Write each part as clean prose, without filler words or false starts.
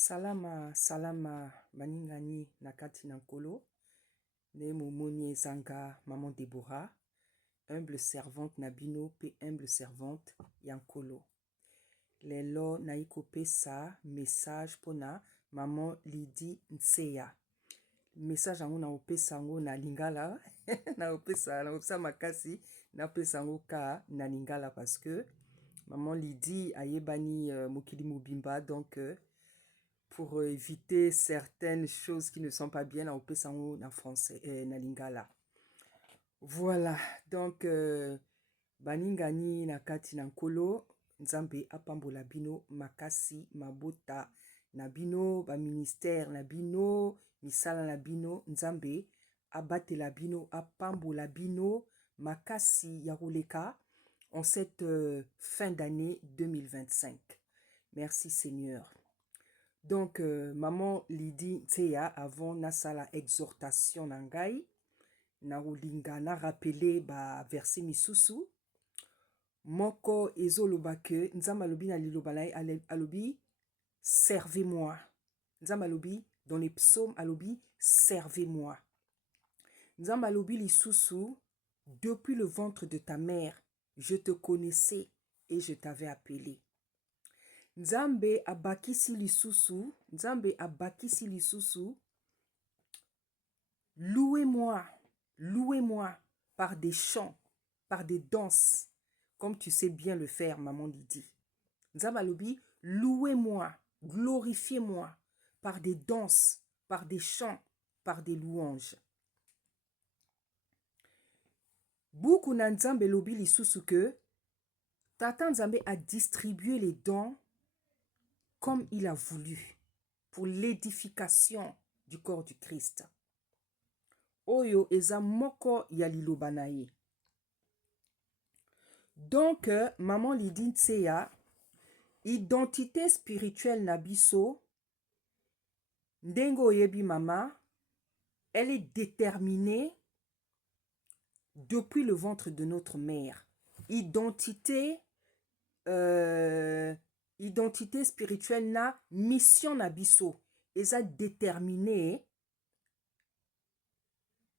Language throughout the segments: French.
Salama, salama, maningani nakati nankolo, ne momoni ezanga maman Deborah, humble servante nabino, pe humble servante yankolo. Lelo naiko pesa message pona maman Lydie Nseya. Message ango na opesa ango na lingala, na opesa makasi, na opesa ango ka na lingala parce que maman Lydie ayebani mokili mobimba donc pour éviter certaines choses qui ne sont pas bien, on peut s'en en français, na lingala. Voilà, donc baningani na kati na nkolo, nzambe apambola bino makasi mabota na bino, ba ministère na bino, misala na bino, nzambe abatela bino, apambola bino makasi ya koleka en cette fin d'année 2025. Merci Seigneur. Donc, maman Lydie Nseya, avant nasala exhortation nangai, na ulinga na rappeler ba verset misusu, moko ezoloba ke nzamba lobi na liloba na alobi servez-moi. Nzamba lobi dans les psaumes alobi servez-moi. Nzamba lobi lisusu, depuis le ventre de ta mère, je te connaissais et je t'avais appelé. Nzambe abakisi lisusu, louez-moi, louez-moi par des chants, par des danses, comme tu sais bien le faire, maman Lydie. Nzambe alobi, louez-moi, glorifiez-moi par des danses, par des chants, par des louanges. Beaucoup na Nzambe lobi lisusu que Tata Nzambe a distribué les dons comme il a voulu, pour l'édification du corps du Christ. Oyo eza moko ya liloba na ye. Donc, maman Lydie Nseya, identité spirituelle na biso, ndengo oyebi mama, elle est déterminée depuis le ventre de notre mère. Identité spirituelle na mission na biso eza déterminée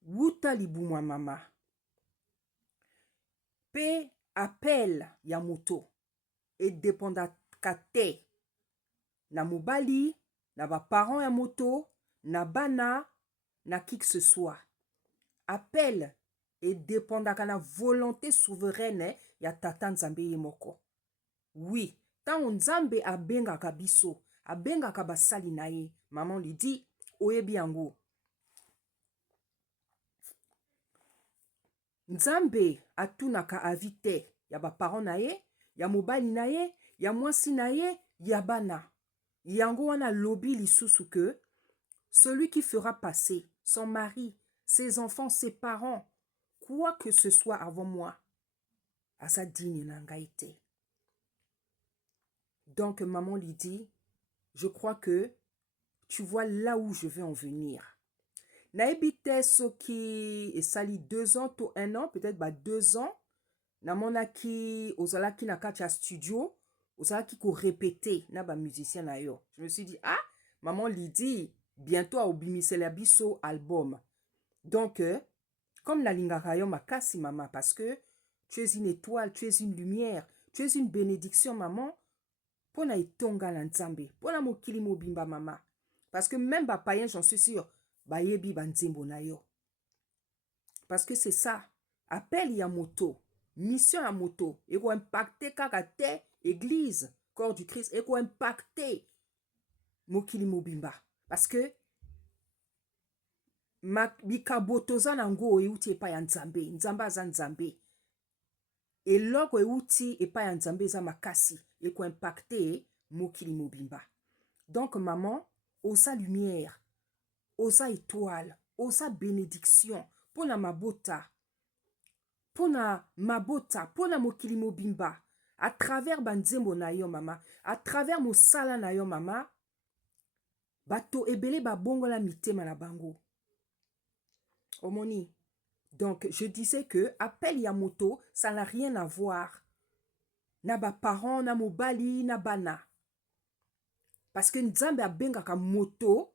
wuta libumwa mama pe appel ya moto et dépendaka te na mobali na ba parents ya moto na bana na qui que ce soit. Appel et dépendaka na volonté souveraine ya tata Nzambe ye moko. Oui, tant Nzambe abengaka biso, abengaka basali na ye, maman lui dit, oyebi yango. Nzambe atunaka avi te ya ba parents na ye, ya mobali na ye, ya mwasi na ye, ya bana. Yango wana lobi lisusu que celui qui fera passer son mari, ses enfants, ses parents, quoi que ce soit avant moi, asa digne na ngai te. Donc, maman lui dit, je crois que tu vois là où je veux en venir. Naebite soki esali 2 ans to 1 an, peut-être 2 ans, namonaki ozalaki na kati ya studio, ozalaki ko répéter na ba musicien na yo. Je me suis dit, ah, maman Lydie, bientôt obimisela biso album. Donc, comme na lingaka yo makasi maman, parce que tu es une étoile, tu es une lumière, tu es une bénédiction maman, pona itonga na Nzambe, pona mokili mobimba mama. Parce que même ba païen, j'en suis sûr, ba yebi ba nzembo na yo. Parce que c'est ça, appel ya moto, mission ya moto, et ko impacter kaka te église, corps du Christ, et ko impacter mokili mobimba. Parce que bikabotoza nango euti epa ya Nzambe, Nzamba aza Nzambe. Eloko euti epa ya Nzambe eza makasi, et ko impacter mokili mobimba. Donc maman, osa lumière, osa étoile, osa bénédiction, pona mabota, pona mokili mobimba, à travers banzembo na yo mama, à travers mosala na yo mama, bato ebele babongola mitema na bango. Omoni. Donc, je disais que appel ya moto, ça n'a rien à voir. Na ba parents, na mobali, na bana. Parce que Nzambe a bengaka moto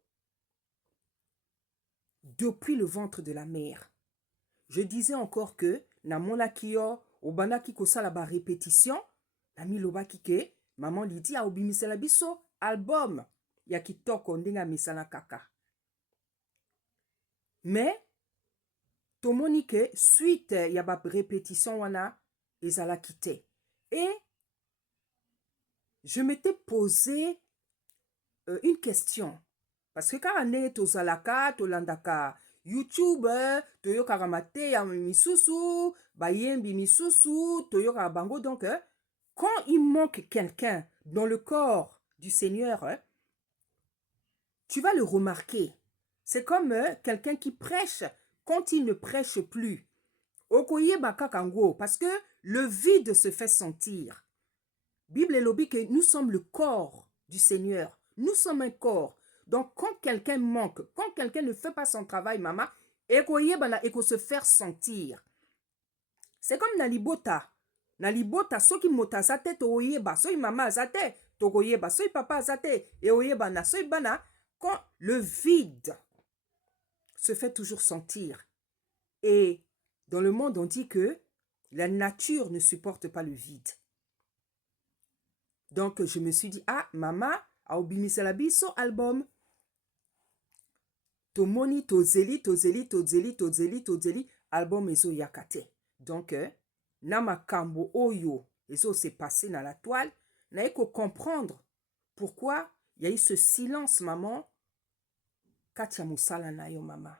depuis le ventre de la mère. Je disais encore que na monaki yo obandaki kosala ba répétition na milobaki ke maman Lydie a obimisela biso album ya kitoko ndenge amisala kaka. Mais tomoni ke suite ya ba répétition wana ezalaki te. Et je m'étais posé une question. Parce que quand on est au Zalaka, tolandaka YouTube, toyokaka mate ya misusu, bayembi misusu, toyokaka bango. Donc, quand il manque quelqu'un dans le corps du Seigneur, tu vas le remarquer. C'est comme quelqu'un qui prêche quand il ne prêche plus. Okoye bakakango, parce que le vide se fait sentir. Bible lobi que nous sommes le corps du Seigneur. Nous sommes un corps. Donc, quand quelqu'un manque, quand quelqu'un ne fait pas son travail, maman, il faut se faire sentir. C'est comme Nalibota. Nalibota, ceux qui montent à sa tête, ceux maman à sa tête, ceux papa à sa tête, et ceux bana, quand le vide se fait toujours sentir. Et dans le monde, on dit que la nature ne supporte pas le vide. Donc, je me suis dit, ah, maman, a obimisela biso album. Tomoni, tozeli, album ezo yakate. Donc, nama kambo oyo, ezo s'est passé dans la toile, na eko comprendre pourquoi il y a eu ce silence, maman, katia musala na yo, maman.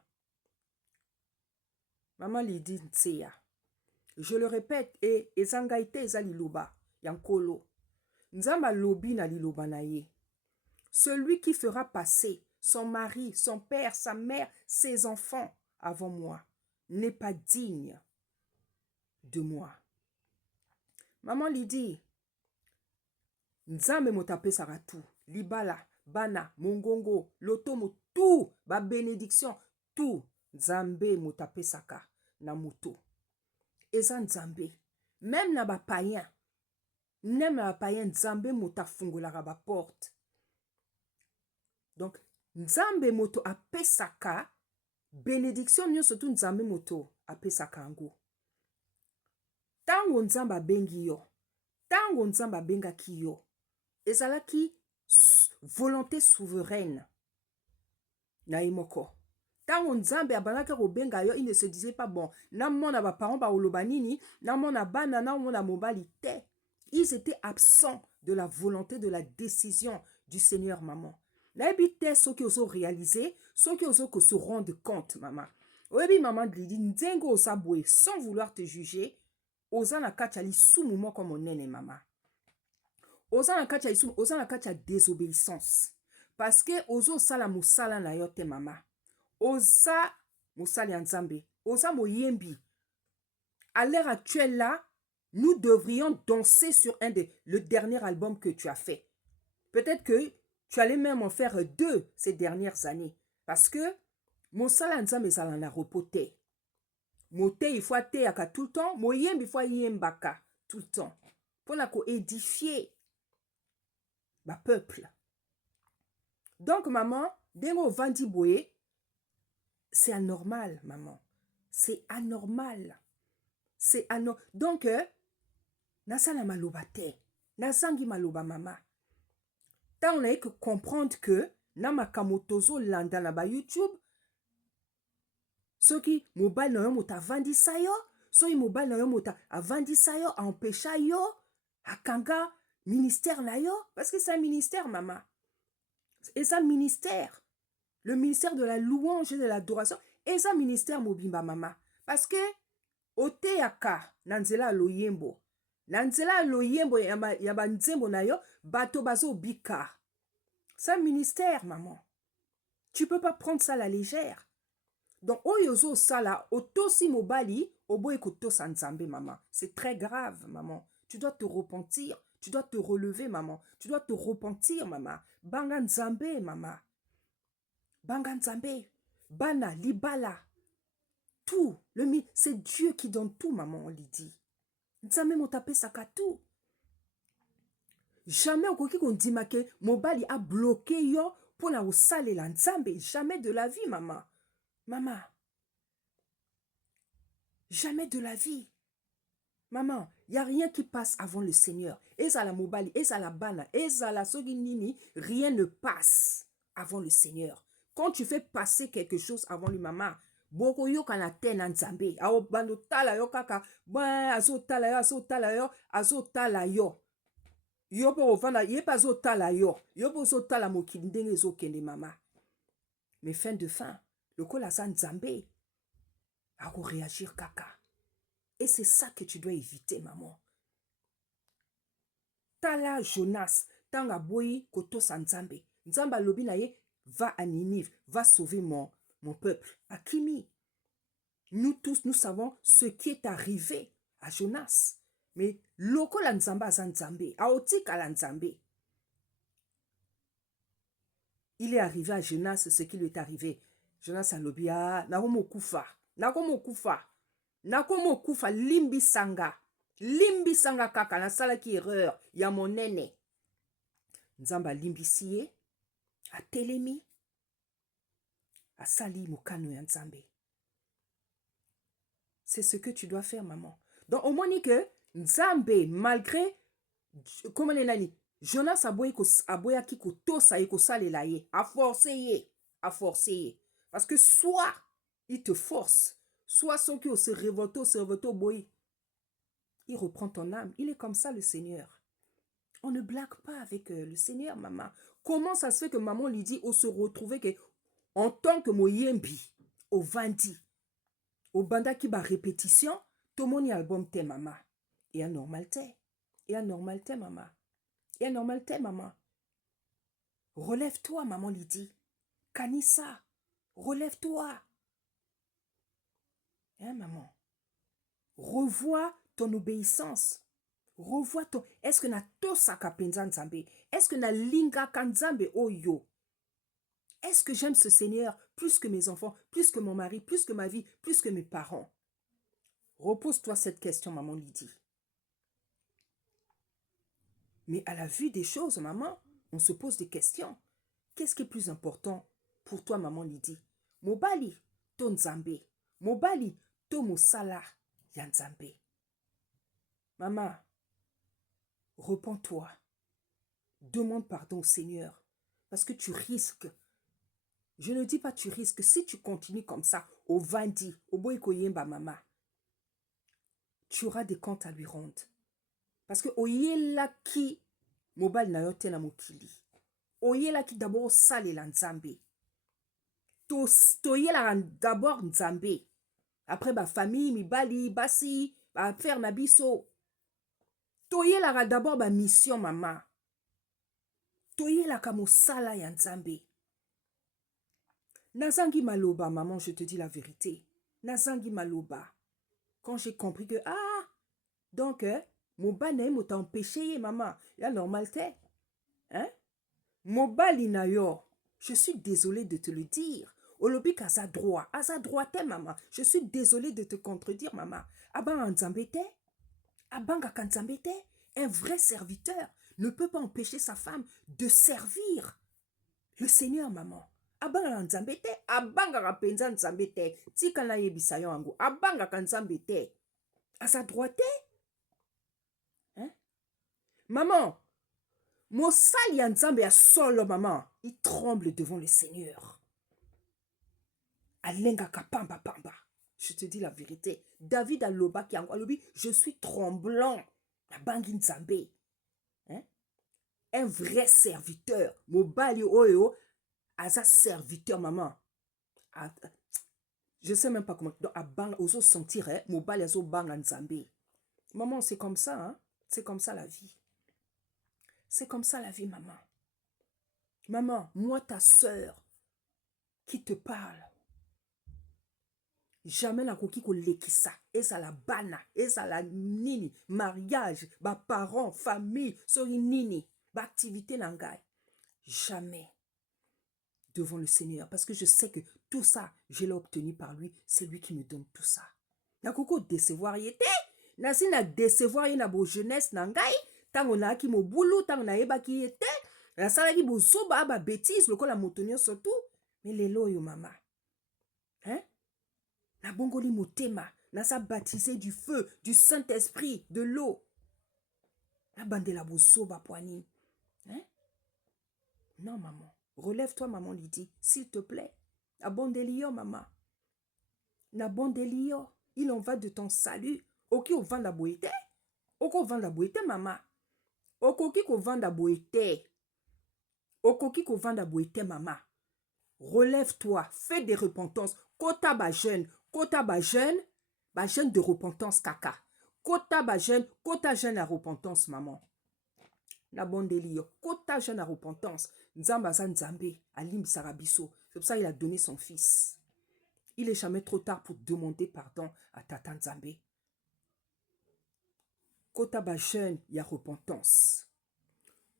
Maman Lydie Nseya. Je le répète, et ezangaite eza liloba, yankolo. Nzamba lobi na liloba na ye. Celui qui fera passer son mari, son père, sa mère, ses enfants avant moi n'est pas digne de moi. Maman Lydie, Nzambe motape saratu, libala, bana, mongongo, lotomo, tout, ba bénédiction, tout, Nzambe motape saka na moto. Eza Nzambe, même na ba païen, même na ba païen, Nzambe motafungolaka ba porte. Donc, Nzambe moto apesaka, bénédiction nyo surtout Nzambe moto apesaka ango. Tango Nzambe bengi yo, tango Nzambe bengaki yo, ezalaki volonté souveraine na imoko. Tango Nzambe abanaka ko benga yo, il ne se disait pas bon, na mona ba parents ba oloba nini, na mona bana na mona mobali te. Ils étaient absents de la volonté, de la décision du Seigneur, maman. N'habite ceux qui osent réaliser, ceux qui osent se rendre compte, maman. Oui, maman dit, ndengo osaboué, sans vouloir te juger, osana kachali soumoumo comme on est, maman. Osana kachali soumoumo, osana kachali désobéissance. Parce que ozo sala musala na yote, maman. Osa musali nzambe, osa moyembi. À l'heure actuelle là, nous devrions danser sur le dernier album que tu as fait. Peut-être que tu allais même en faire 2 ces dernières années. Parce que mosala nzambe ezala na repoté. Mote il faut te tout le temps, moyembi il faut yembaka tout le temps. Pour la édifier ma peuple. Donc maman, dengo vandi boye, c'est anormal maman. C'est anormal. C'est anormal. Donc nasala maloba te. Nazangi maloba mama. Tant on a que comprendre que namakamotozo landa na ba YouTube, ceux qui mobile na yo mota vandi sayo, ceux qui mobile na yo mota avandi sayo, empêcha yo, akanga ministère na yo, parce que c'est un ministère maman. Et ça le ministère de la louange et de l'adoration, et ça ministère mobimba maman. Parce que oteaka nanzela loyembo. Nanzela loyembo yaba nzembo na yo, bato bazo bika. C'est un ministère, maman. Tu peux pas prendre ça à la légère. Donc, oyozo sala, otosi mobali, oboe koto sanzambe, maman. C'est très grave, maman. Tu dois te repentir. Tu dois te relever, maman. Tu dois te repentir, maman. Banga nzambe, maman. Banga nzambe. Bana, libala. Tout. C'est Dieu qui donne tout, maman, on lui dit. Nzambe motape saka tout. Jamais okoki kondima ke mobali a bloqué yo pour na kosalela nzambe. Jamais de la vie, maman. Maman. Jamais de la vie. Maman, il n'y a rien qui passe avant le Seigneur. Ezala mobali, ezala bana, ezala sogi nini, rien ne passe avant le Seigneur. Quand tu fais passer quelque chose avant lui, maman, boko yo kana te na nzambe. Ao bando tala yo kaka, azo tala yo, azo tala yo, azo tala yo. Yo po ofanda, ye pa azo tala yo. Yo po azo tala mokili ndenge ezo kende mama. Mais fin de fin, le kola sa nzambe, ako réagir kaka. Et c'est ça que tu dois éviter, maman. Tala Jonas, tanga boyi koto sa nzambe. Nzamba lobi na ye, va à Ninive, va sauver mon peuple. Akimi. Nous tous, nous savons ce qui est arrivé à Jonas. Mais loko la nzamba za nzambe, aotika la nzambe. Il est arrivé à Jonas ce qui lui est arrivé. Jonas a lobi, nakomo kufa, nakomo kufa. Nakomo kufa limbi sanga. Limbi sanga kaka na sala ki erreur ya monene. Nzamba limbi siye. A telemi. A sali mokano ya nzambe. C'est ce que tu dois faire, maman. Donc, au moins, ni que nzambe, malgré, comment on a dit, Jonas aboya ki ko tosa ye ko sale la ye. A forcé ye. A forcé ye. Parce que soit il te force, soit ceux qui se révoltent, boy. Il reprend ton âme. Il est comme ça, le Seigneur. On ne blague pas avec le Seigneur, maman. Comment ça se fait que maman lui dit, on se retrouver que, en tant que moyembi, au vandi, au banda qui va répétition, tout le monde y album te, maman. Et à normalité. Et à normalité, maman. Et à normalité, maman. Relève-toi, maman lui dit. Kanissa, relève-toi. Hein, maman? Revois ton obéissance. Revois ton... Est-ce que na tosa kapenza nzambe? Est-ce que na linga kanzambe oyo? Est-ce que j'aime ce Seigneur plus que mes enfants, plus que mon mari, plus que ma vie, plus que mes parents? Repose-toi cette question, maman Lydie. Mais à la vue des choses, maman, on se pose des questions. Qu'est-ce qui est plus important pour toi, maman Lydie? Mobali, ton nzambe. Mobali, to mosala ya nzambe. Maman, repens-toi. Demande pardon au Seigneur. Parce que tu risques. Je ne dis pas tu risques. Si tu continues comme ça, au vandi, au boykoyemba mama, tu auras des comptes à lui rendre. Parce que oyela ki mobile na yote na mokili. Oyela ki d'abord sale la nzambe. Toyela d'abord nzambe. Après ba famille, mibali, basi, ba faire na biso. Toyela d'abord ba mission mama. Toyela ka mosala ya nzambe. Nazangi maloba, maman, je te dis la vérité. Nazangi maloba. Quand j'ai compris que, donc, mon bane m'a empêché, maman. Ya normalité. Hein? Mon balina yo. Je suis désolée de te le dire. Olobi kaza droit. Aza droite, maman. Je suis désolée de te contredire, maman. Abang nzambete. Abanga kanzambete. Un vrai serviteur ne peut pas empêcher sa femme de servir le Seigneur, maman. Abanga nzambe te, abanga penza nzambe te, tika na yebisa yo ango, abanga nzambe te. À sa droite, hein? Maman, mosali ya nzambe ya solo, maman, il tremble devant le Seigneur. Alenga kapamba pamba. Je te dis la vérité. David aloba ki ango alobi, je suis tremblant. Abangi nzambe. Hein? Un vrai serviteur. Mobali oyo. Asa serviteur, maman. Je sais même pas comment. Donc, à bang, oso sentir, mobile, oso bang en Zambie. Maman, c'est comme ça, hein. C'est comme ça la vie. C'est comme ça la vie, maman. Maman, moi, ta soeur, qui te parle, jamais la koki ko lekisa. Et ça la bana. Et ça la nini. Mariage, ba parents, famille, sori nini. Ba activité nangai. Jamais. Devant le Seigneur, parce que je sais que tout ça, je l'ai obtenu par lui. C'est lui qui me donne tout ça. Na koko décevoir yete, na si na décevoir yena bo jeunesse nangai, Tango na ki mobulu, tango na yeba ki ete, la sala ki bozoba ba bêtise lokola motonio surtout. Mais lelo yo mama. Hein? Na bongoli motema, na sa baptisé du feu, du Saint-Esprit, de l'eau. La bandela bozoba poani. Hein? Non maman. Relève-toi maman Lydie, s'il te plaît. Abondelio maman. Na bondelio. Il en va de ton salut. Oki o vanda boite. Oko vanda boite maman. Okoki ko vanda boite. Okoki ko vanda boite maman. Relève-toi, fais des repentances. Kota ba jeune de repentance kaka. Kota jeune à repentance maman. Na bondelio, kota jeune à repentance. Nzamba za nzambe, alim sarabiso. C'est pour ça qu'il a donné son fils. Il est jamais trop tard pour demander pardon à Tata Nzambe. Kota ba jeune, il y a repentance.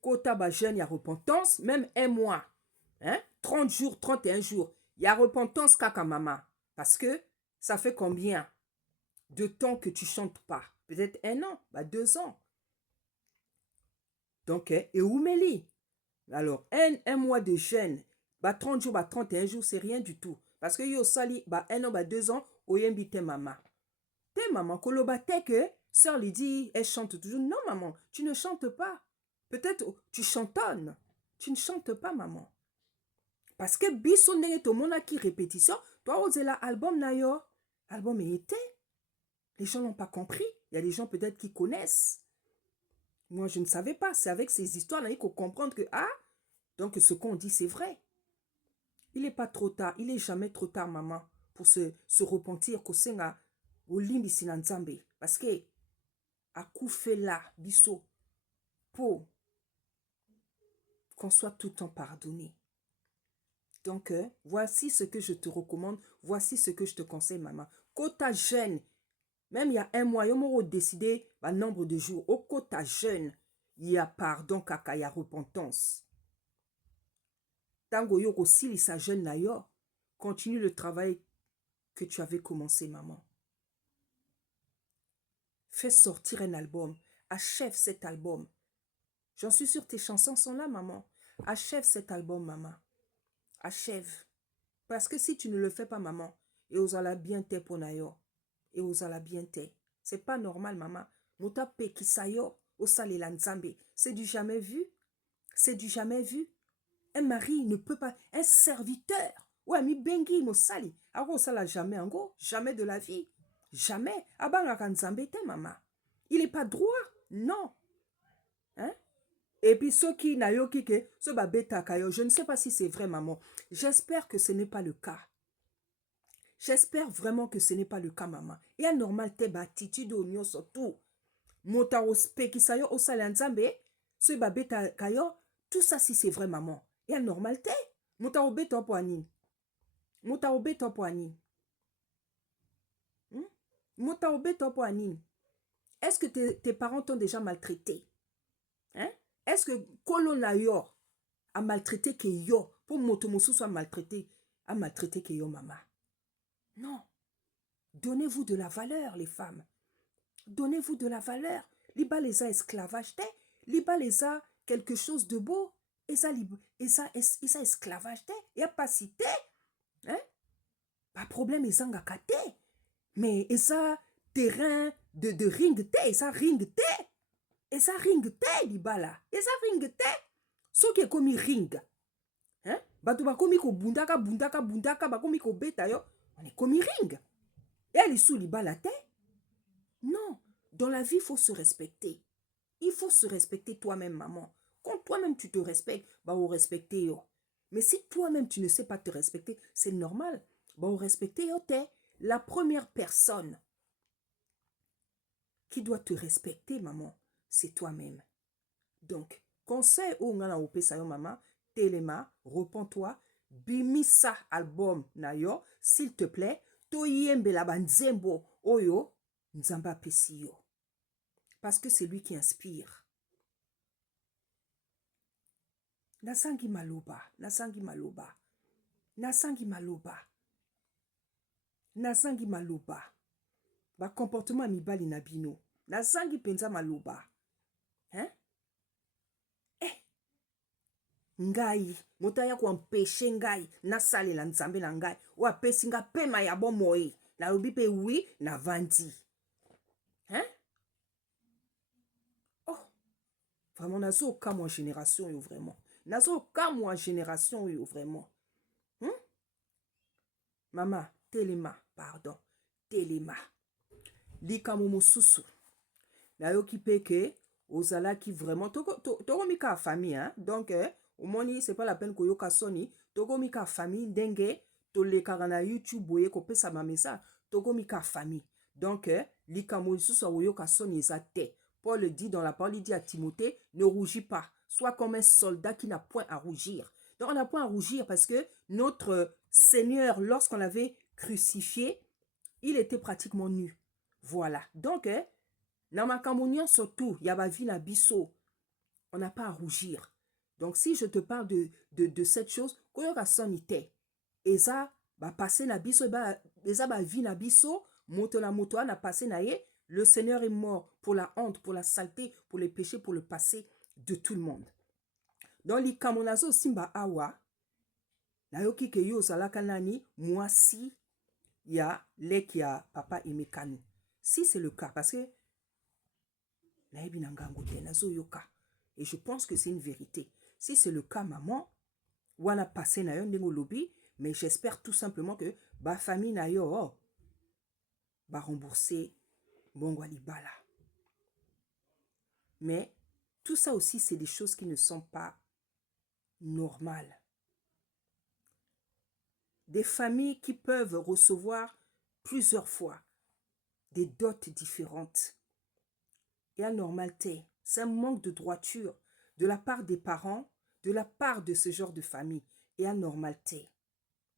Kota ba jeune, il y a repentance, même un mois. Hein? 30 jours, 31 jours. Il y a repentance kaka maman. Parce que ça fait combien de temps que tu chantes pas? Peut-être 1 an, 2 ans. Donc, et où meli? Alors, un mois de jeûne, 30 jours, 31 jours, c'est rien du tout. Parce que yo sali, 1 an, 2 ans, oyembi te maman. Te maman, koloba te que, sœur Lydie, elle chante toujours. Non maman, tu ne chantes pas. Peut-être tu chantonnes. Tu ne chantes pas maman. Parce que biso nenge to mona qui répétition, toi osé la album na yo. Album été. Les gens n'ont pas compris. Il y a des gens peut-être qui connaissent. Moi, je ne savais pas. C'est avec ces histoires-là qu'il faut comprendre que, donc ce qu'on dit, c'est vrai. Il n'est pas trop tard. Il n'est jamais trop tard, maman, pour se repentir qu'au Senga, au limbi sinanzambe. Parce que, à coup fait là, biso, pour qu'on soit tout le temps pardonné. Donc, voici ce que je te recommande. Voici ce que je te conseille, maman. Kota jeune, même il y a 1 mois, il y a décidé le nombre de jours. Au kota jeune, il y a pardon, kaka, il y a repentance. Tango yoko sili sa jeune na yo, continue le travail que tu avais commencé, maman. Fais sortir un album. Achève cet album. J'en suis sûre, tes chansons sont là, maman. Achève cet album, maman. Achève. Parce que si tu ne le fais pas, maman, et aux ala bien te ponayo, et aux ala bien te. C'est pas normal, maman. Mota pe kisayo, au sale lanzambe. C'est du jamais vu. C'est du jamais vu. Un mari ne peut pas, un serviteur. Ouais, mi bengi mo sali. Ako sala jamais ango, jamais de la vie. Jamais. Abanga kanzambe te, maman. Il n'est pas droit. Non. Hein? Et puis ceux qui n'ayoki ke, ce babeta kayo, je ne sais pas si c'est vrai, maman. J'espère que ce n'est pas le cas. J'espère vraiment que ce n'est pas le cas, maman. Et un normal te ba attitude au nyo surtout. Mota ospe ki sayo osala nzambe, ce babeta kayo, tout ça si c'est vrai, maman. Et un normal te. Mota obeta poani. Mota obeta poani. Mota obeta poani. Est-ce que tes parents t'ont déjà maltraité? Hein? Est-ce que Kolona yo a maltraité que yo pour motomosu soit maltraité, a maltraité que yo maman? Non. Donnez-vous de la valeur, les femmes. Donnez-vous de la valeur. Liba les a esclavage te. Liba les a quelque chose de beau. Et ça esclavage te. Et a pas cité. Hein? Pas problème, et ça ngakate. Mais et ça terrain de ring te. Et ça ring te. Et ça ring te, liba là. Et ça ring te. Ce qui est comme ring. Hein? Bato bakomi ko bundaka, bakomi ko beta yo. On est comme ring. Et elle est sous liba la te. Non. Dans la vie, il faut se respecter. Il faut se respecter toi-même, maman. Quand toi-même tu te respectes, on respecter yo. Mais si toi-même tu ne sais pas te respecter, c'est normal. On respecter yo t'es la première personne qui doit te respecter, maman. C'est toi-même. Donc, conseil au ngana ope sa yo maman, telema, repens-toi, bimisa album na yo, s'il te plaît, toyembe la banzembo oyo, nzamba pesi yo. Parce que c'est lui qui inspire. Nasangi maloba, nasangi maloba, nasangi maloba, nasangi maloba. Ba comportement mibali na bino, nasangi penza maloba. Hein? ngai moto aya koempêche ngai nasalela nzambe na ngai oyo apesi nga pema ya bomoi nalobi mpe wi navandi. Hein? Oh, vraiment nazokamwa génération oyo vraiment nazokamwa génération oyo vraiment. Mama telema, pardon, telema likambo mosusu nayoki mpe ke ozalaki vraiment tokomi ka famille, hein? Donc omoni c'est pas la peine koyoka soni, tokomi ka famille ndenge tolekaka na YouTube boye kopesa ma message, tokomi ka famille. Donc likambo mosusu oyoka soni eza te. Paul dit dans la parole, il dit à Timothée, ne rougis pas, sois comme un soldat qui n'a point à rougir. Donc on n'a point à rougir parce que notre Seigneur, lorsqu'on l'avait crucifié, il était pratiquement nu. Voilà. Donc, dans ma communion surtout, il y a ma vie na biso. On n'a pas à rougir. Donc, si je te parle de cette chose, koyoka sonite. Et ça, va passer na biso, et ça, va vie na biso, moto na passé na ye. Le Seigneur est mort pour la honte, pour la saleté, pour les péchés, pour le passé de tout le monde. Donc, li kamonazo simba awa, nayoki ke yo zalaka nani, mwasi ya leki ya papa Emekano. Si c'est le cas, parce que et je pense que c'est une vérité. Si c'est le cas, maman, wana passé na yo ndengo lobby, mais j'espère tout simplement que ba famille na yo ba rembourser bongo libala. Mais tout ça aussi, c'est des choses qui ne sont pas normales. Des familles qui peuvent recevoir plusieurs fois des dots différentes. Et à normalité, c'est un manque de droiture de la part des parents, de la part de ce genre de famille. Et à normalité.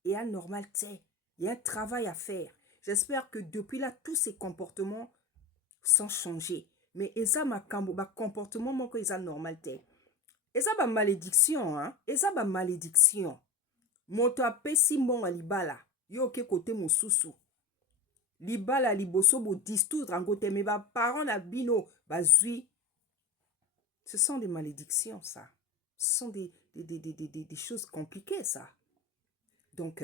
Et à normalité, il y a un travail à faire. J'espère que depuis là, tous ces comportements sont changés. Mais ça, ma comportement, moi, que ça normalité. Et ça, ma malédiction, hein. Et ça, ma malédiction. Moto apesi mbongo libala. Yo ke kote mosusu. Libala liboso bo distoudre angote me ba parents na bino bazui. Ce sont des malédictions, ça. Ce sont des choses compliquées, ça. Donc,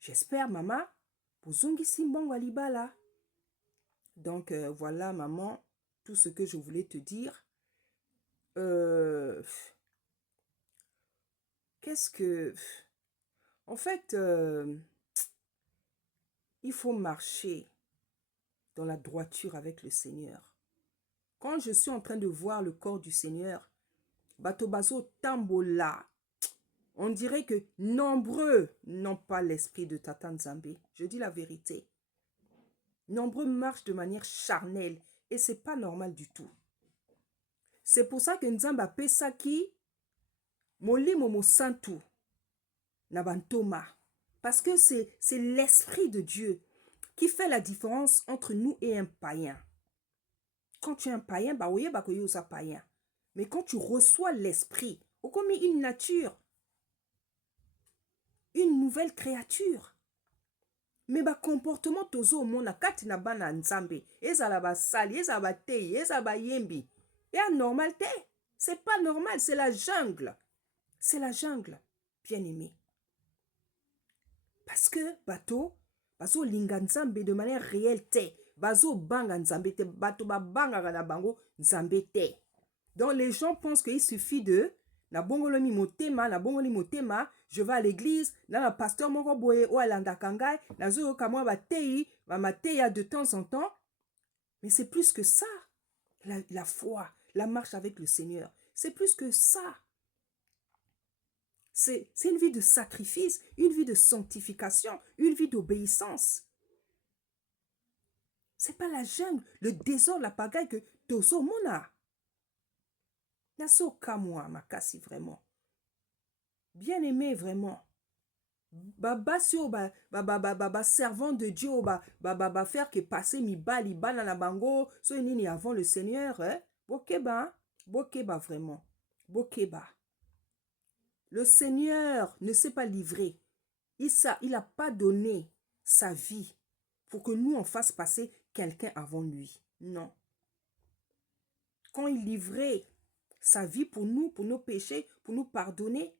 j'espère, maman, bozongi simbongo libala. Donc, voilà, maman, tout ce que je voulais te dire. Qu'est-ce que... En fait, il faut marcher dans la droiture avec le Seigneur. Quand je suis en train de voir le corps du Seigneur, Batobazo Tambola, on dirait que nombreux n'ont pas l'esprit de Tata Nzambe. Je dis la vérité. Nombreux marchent de manière charnelle et c'est pas normal du tout. C'est pour ça que Nzamba Pesaki, Molimo Mosantu, Nabantoma. Parce que c'est l'esprit de Dieu qui fait la différence entre nous et un païen. Quand tu es un païen, bah oui, bah que ça païen. Mais quand tu reçois l'esprit, ou comme une nature, une nouvelle créature. Mais bah comportement tozo mona kati na bana nzambe, ezala ba sali, ezala ba tei, ezala ba yembi. Et anormal te. C'est pas normal, c'est la jungle. C'est la jungle, bien aimé. Parce que bato linga nzambe de manière réelle te. Bazo banga nzambe te, bato ba banga na bango nzambe te. Donc les gens pensent qu'il suffit de na bongolomi motema, na bongoli motema, je vais à l'église, na la pasteur moko boye o alanda kangai, na zo kamwa ba tei, ba mateya de temps en temps. Mais c'est plus que ça. La foi, la marche avec le Seigneur, c'est plus que ça. C'est une vie de sacrifice, une vie de sanctification, une vie d'obéissance. C'est pas la jungle, le désordre, la pagaille que tozo mona. Naso kamwa makasi vraiment. Bien aimé vraiment. Baba sio ba servant de Dieu ba faire que passer mi bali bana na bango so nini avant le Seigneur, hein? Bokeba vraiment. Bokeba. Le Seigneur ne s'est pas livré. Il n'a pas donné sa vie pour que nous on fasse passer quelqu'un avant lui. Non. Quand il livrait sa vie pour nous, pour nos péchés, pour nous pardonner.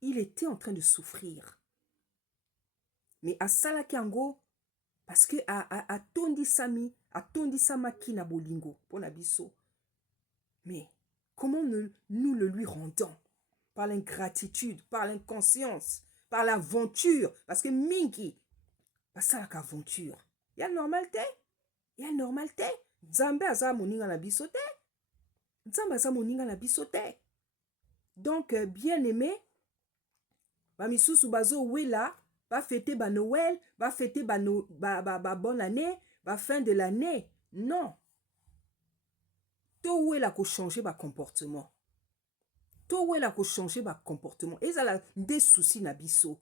Il était en train de souffrir. Mais à Salakango, parce que à tondi sami, à tondi samaki na bolingo, pour nabiso. Mais comment nous le lui rendons? Par l'ingratitude, par l'inconscience, par l'aventure. Parce que mingi, ça la aventure. Il y a normalité. Il y a normalité. Nzambe aza moninga na biso te. Nzambe aza moninga na biso te. Donc, bien aimé, ba misusu bazo wela, va fêter ba Noël, va fêter ba bonne année, ba fin de l'année. Non. To wela ko changer ba comportement. To wela ko changer ba comportement. Et ça a des soucis na biso.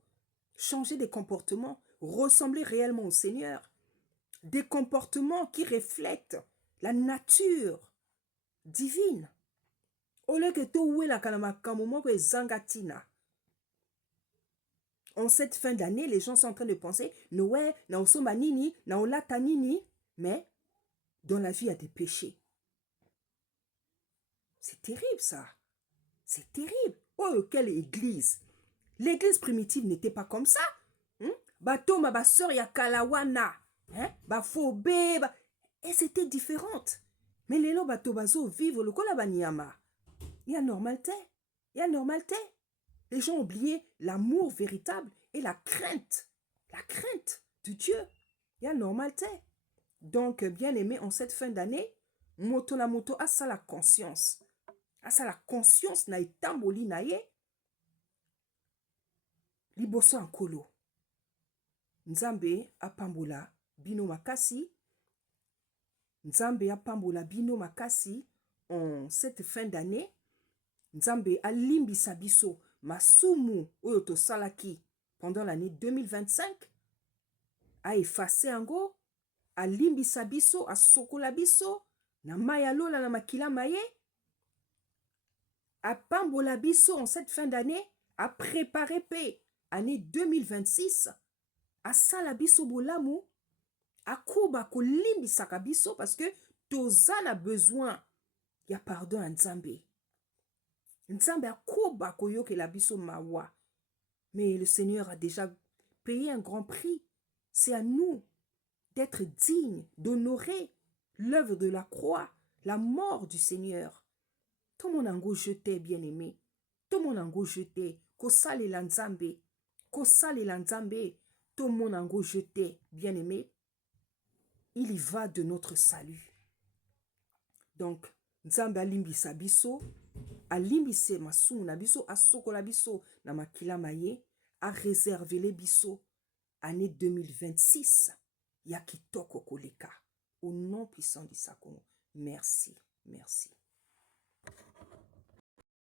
Changer des comportements, ressembler réellement au Seigneur. Des comportements qui reflètent la nature divine. Au lieu que to wela kanama kamomo ko zangatina. En cette fin d'année, les gens sont en train de penser Noël, na osoma nini, na olata nini, mais dans la vie il y a des péchés. C'est terrible ça. C'est terrible. Oh, quelle église. L'église primitive n'était pas comme ça. Bato ma baseur ya kalawana. Ba fobe. Et c'était différente. Mais les lots bato bazo vivre le kola banyama. Il y a normalité. Il y a normalité. Les gens ont oublié l'amour véritable et la crainte. La crainte de Dieu. Il y a normalité. Donc, bien aimé, en cette fin d'année, moto na moto a ça la conscience. A ça la conscience na etamboli na ye. Liboso ankolo. Nzambe apambola bino makasi. Nzambe apambola bino makasi en cette fin d'année. Nzambe alimbisa biso masumu oyo tosalaki pendant l'année 2025. A effacé ango. Alimbisa biso, asokola biso. Na maya lola na makila maye. A pambola biso en cette fin d'année. A préparé paix. Année 2026. A sala biso bolamu. A kuba kolimbisaka biso parce que toza na besoin. Ya pardon à Nzambe. Nzambe a kuba koyoke la biso mawa. Mais le Seigneur a déjà payé un grand prix. C'est à nous d'être dignes, d'honorer l'œuvre de la croix, la mort du Seigneur. Tout mon ango jeté, bien-aimé. Tout mon ango jeté. Kosale la Nzambe. Kosale la Nzambe. Tout mon ango jeté, bien-aimé. Il y va de notre salut. Donc, Nzambe alimbisa biso, alimbise masumu na biso, asokola biso na makila maye, a réservé les biso année 2026. Ya kitoko koleka. Au nom puissant du Sakono. Merci, merci.